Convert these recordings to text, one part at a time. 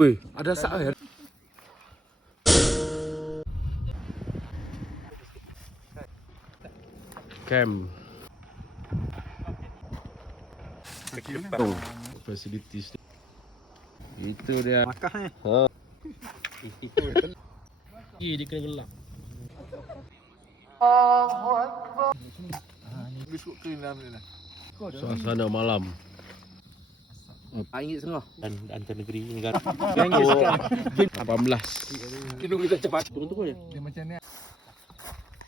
Wih, ada sak ya. Camp. Oh, facilities. Itu dia. Makan Ha. dia kena gelap. Biskut kering dalam ni lah. Suasana malam. RM1.50. Dan antar negeri negara. RM18. Kena kita cepat. Turun-turun je. Dia macam ni.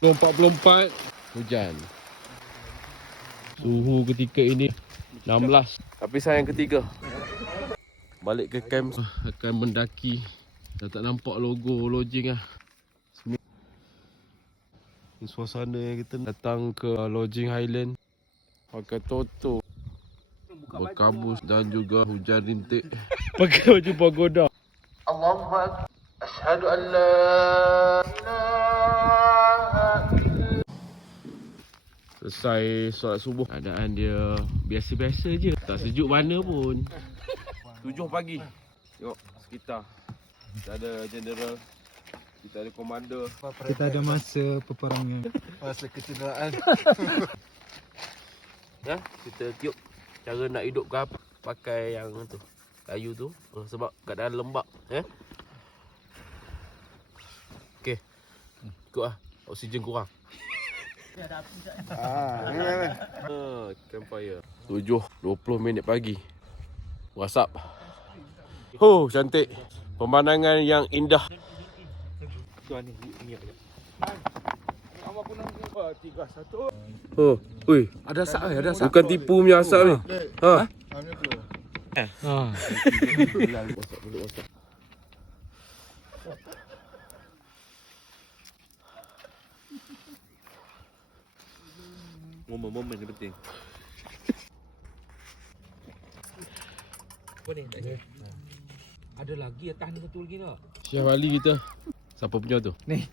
44 hujan. Suhu ketika ini 16. Tapi saya yang ketiga. Balik ke camp akan mendaki. Dah tak nampak logo lodging lah. Ini suasana yang kita datang ke lodging Highland. Pakai toto, berkabus dan juga hujan rintik. Pakai baju pagoda. Allahu Akbar. Asyhadu an la ilaha illallah. Selesai solat subuh. Keadaan dia biasa-biasa je. Tak sejuk mana pun. 7 pagi. Tengok sekitar. Kita ada general. Kita ada komander. Kita ada masa peperangan. Masa kecederaan. Ya, kita tiup cara nak hidupkan api. Pakai yang tu, kayu tu. Sebab keadaan lembap. Ya. Okey. Ikutlah. Oksigen kurang. Campfire 7:20 minit pagi. WhatsApp. Cantik. Pemandangan yang indah. Tuan ni apa? Ui, ada asap ada asap. Bukan tipu punya asap ni. Ha. WhatsApp dulu WhatsApp. Momen-momen yang penting. Apa ni? Ada lagi atas ni satu lagi tak? Chef Ali kita. Siapa punya tu? Ni.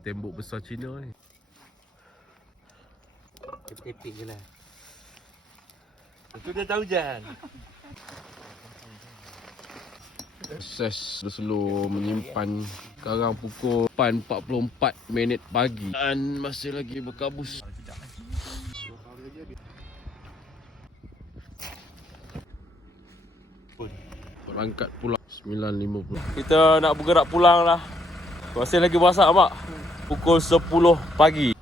Tembok besar Cina ni. Tepik je lah. Itu dia tahu Jan. Proses slow menyimpan. Sekarang pukul 8.44 minit pagi. Dan masih lagi berkabus. Berangkat pulang 9.50. Kita nak bergerak pulang lah. Masih lagi masak mak. Pukul 10 pagi.